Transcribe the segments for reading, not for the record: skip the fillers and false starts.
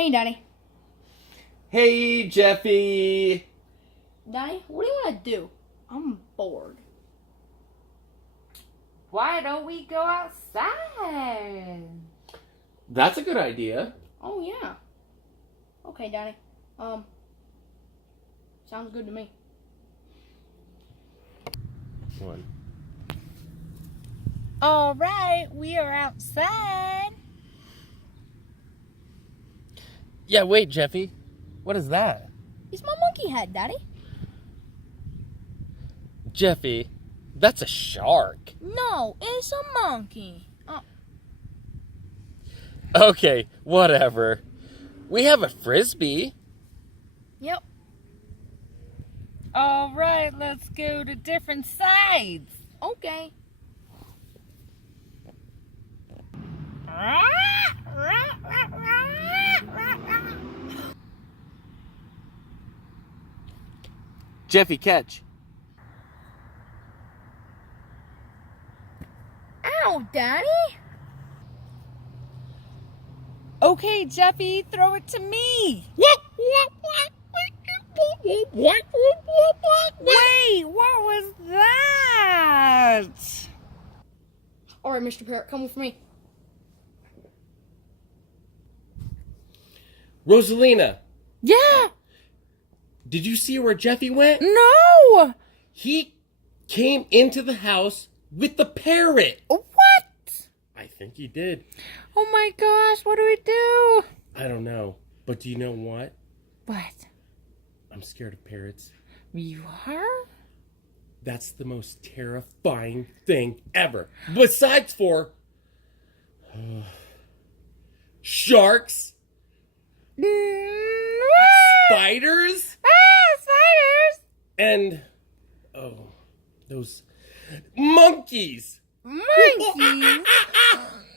Hey, Daddy. Hey, Jeffy. Daddy, what do you want to do? I'm bored. Why don't we go outside? That's a good idea. Oh, yeah. Okay, Daddy. Sounds good to me. One. All right, we are outside. Yeah, wait, Jeffy. What is that? It's my monkey head, Daddy. Jeffy, that's a shark. No, it's a monkey. Okay, whatever. We have a frisbee. Yep. All right, let's go to different sides. Okay. Jeffy, catch. Ow, Daddy. Okay, Jeffy, throw it to me. Wait, what was that? All right, Mr. Parrot, come with me. Rosalina, Yeah. did you see where Jeffy went? No. He came into the house with the parrot. What? I think he did. Oh my gosh, what do we do? I don't know. But do you know what? What? I'm scared of parrots. You are? That's the most terrifying thing ever. Besides for sharks, spiders, Spiders! and those monkeys. Monkeys!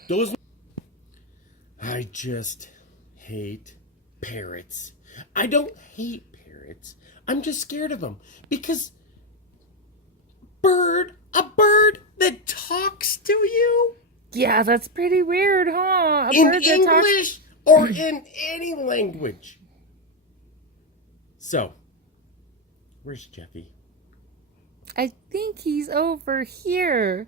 Those. I just hate parrots. I don't hate parrots. I'm just scared of them because a bird that talks to you Yeah, that's pretty weird, huh? in English or in any language. So, where's Jeffy? I think he's over here.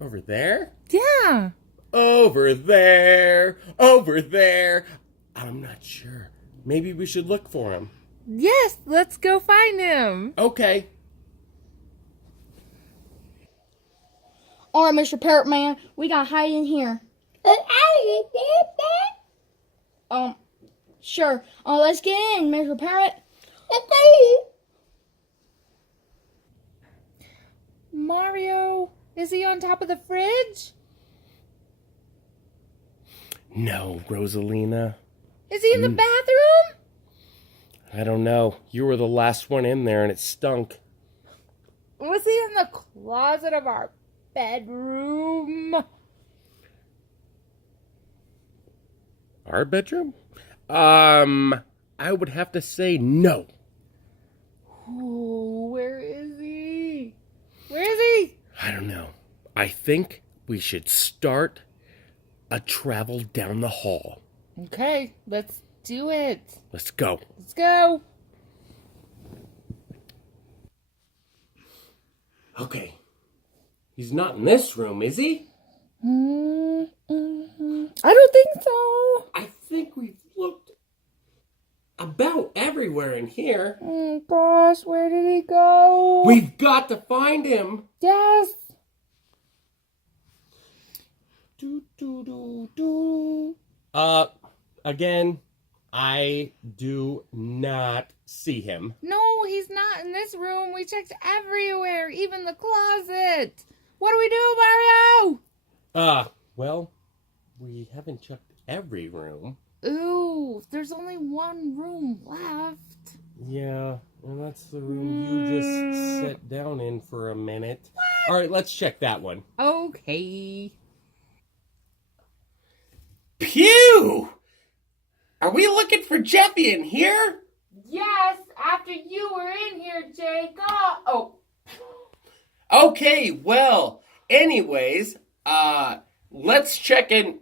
Over there? Yeah. Over there. Over there. I'm not sure. Maybe we should look for him. Yes, let's go find him. Okay. All right, Mr. Parrot Man, we gotta hide in here. Sure. Let's get in, Mr. Parrot. Mario, is he on top of the fridge? No, Rosalina. Is he in the bathroom? I don't know. You were the last one in there and it stunk. Was he in the closet of our bedroom? Our bedroom? I would have to say no. Oh, where is he? Where is he? I don't know. I think we should start a travel down the hall. Okay, let's do it. Let's go. Let's go. Okay. He's not in this room, is he? I don't think so. I think we've looked about everywhere in here. Gosh, where did he go? We've got to find him. Yes. Again, I do not see him. No, he's not in this room. We checked everywhere, even the closet. What do we do, Mario? Well, we haven't checked every room. Ooh, there's only one room left. Yeah, and that's the room you just sat down in for a minute. All right, let's check that one. Okay. Pew! Are we looking for Jeffy in here? Yes, after you were in here, Jake. Oh. Okay, well, anyways, let's check in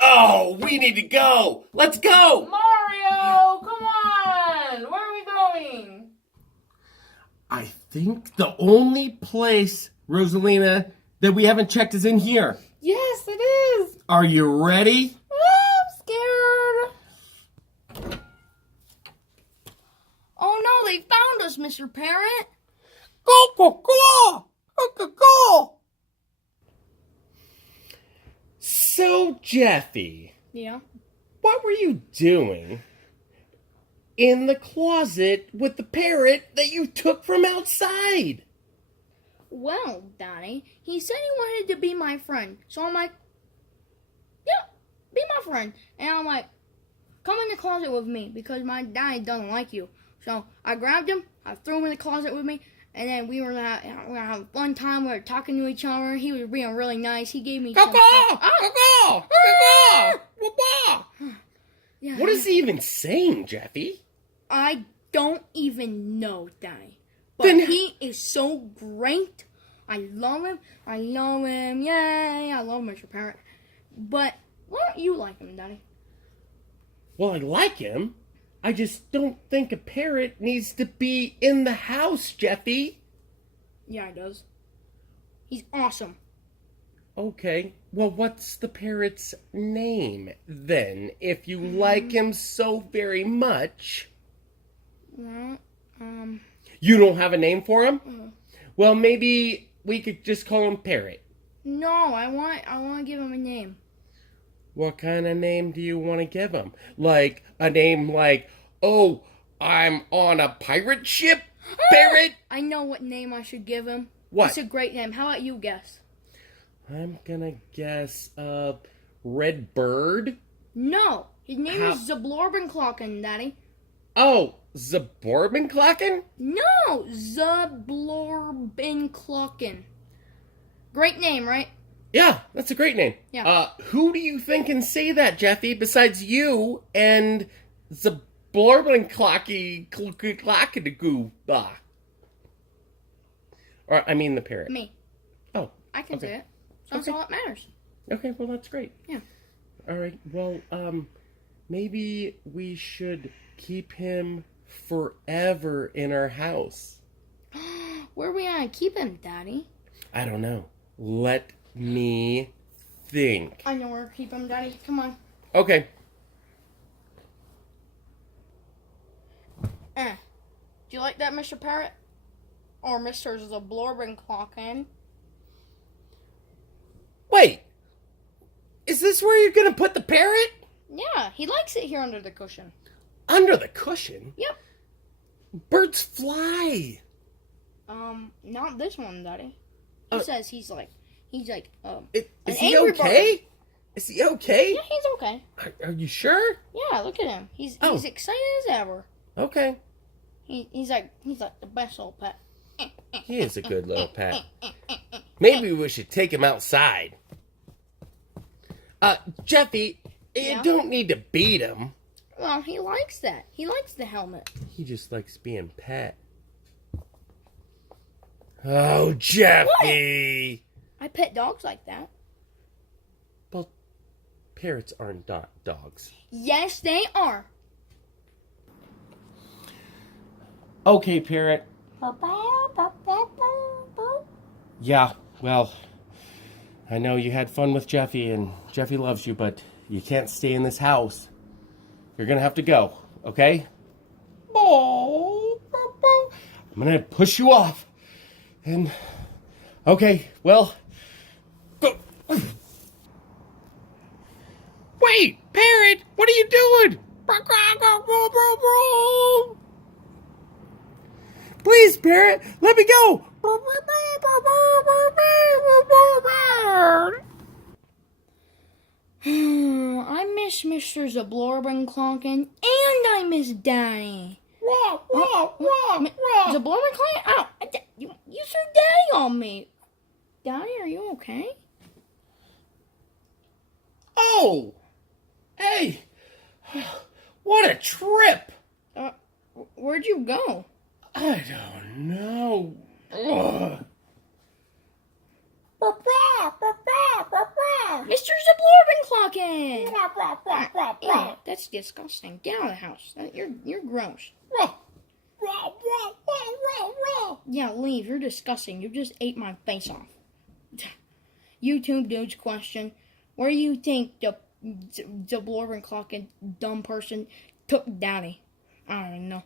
Oh, we need to go. Let's go. Mario, come on! Where are we going? I think the only place, Rosalina, that we haven't checked is in here. Yes, it is. Are you ready? I'm scared. Oh no, they found us, Mr. Parrot. Go. So, Jeffy, Yeah. what were you doing in the closet with the parrot that you took from outside? Well, Donnie, he said he wanted to be my friend. So I'm like, yeah, be my friend. And I'm like, come in the closet with me because my daddy doesn't like you. So I grabbed him, I threw him in the closet with me, and then we were having a fun time. We were talking to each other. He was being really nice. He gave me some... Yeah, What is he even saying, Jeffy? I don't even know, Donnie. But Then- he is so great. I love him. Yay. I love Mr. Parrot. But why don't you like him, Donnie? Well, I like him. I just don't think a parrot needs to be in the house, Jeffy. Yeah, he does. He's awesome. Okay, well, what's the parrot's name, then, if you like him so very much? Well, You don't have a name for him? Well, maybe we could just call him Parrot. no, I want to give him a name. What kind of name do you want to give him? Like, a name like, oh, I'm on a pirate ship, Parrot? I know what name I should give him. What? It's a great name. How about you guess? I'm gonna guess, Red Bird? No, his name is Zablorbenklocken, Daddy. Oh, Zaborbenklocken? No, Zablorbenklocken. Great name, right? Yeah, that's a great name. Yeah. Who do you think can say that, Jeffy, besides you and Zaborbenklocky Clockadagoo? Or, I mean the parrot. Me. Oh, I can okay. say it. That's all that matters. Okay, well, that's great. Yeah. All right, well, maybe we should keep him forever in our house. Where are we gonna keep him, Daddy? I don't know. Let me think. I know where to keep him, Daddy. Come on. Okay. Do you like that, Mr. Parrot? Or Mr. Zablorbenklocken? Wait. Is this where you're gonna put the parrot? Yeah, he likes it here under the cushion. Under the cushion? Yep. Birds fly. Not this one, Daddy. He says he's like, Is an he angry okay? bird. Is he okay? Yeah, he's okay. Are you sure? Yeah, look at him. He's excited as ever. Okay. He's like the best little pet. He is a good little pet. Maybe we should take him outside. Jeffy, Yeah? you don't need to beat him. Well, he likes that. He likes the helmet. He just likes being pet. Oh, Jeffy! I pet dogs like that. Well, parrots aren't dogs. Yes, they are. Okay, Parrot. Yeah, well, I know you had fun with Jeffy, and Jeffy loves you, but you can't stay in this house. You're gonna have to go, okay? I'm gonna push you off. And, okay, well, go. Wait, Parrot, what are you doing? Please, Parrot, let me go. I miss Mr. Zablorbenklocken, and I miss Daddy. Zablorbenklocken? Oh, you threw Daddy on me. Daddy, are you okay? Oh, hey, what a trip. Where'd you go? I don't know. Ugh. Mr. Zablorbenclocken! Ew, that's disgusting. Get out of the house. You're gross. Yeah, leave. You're disgusting. You just ate my face off. YouTube dude's question. Where do you think the Zablorbenclocken dumb person took Daddy? I don't even know.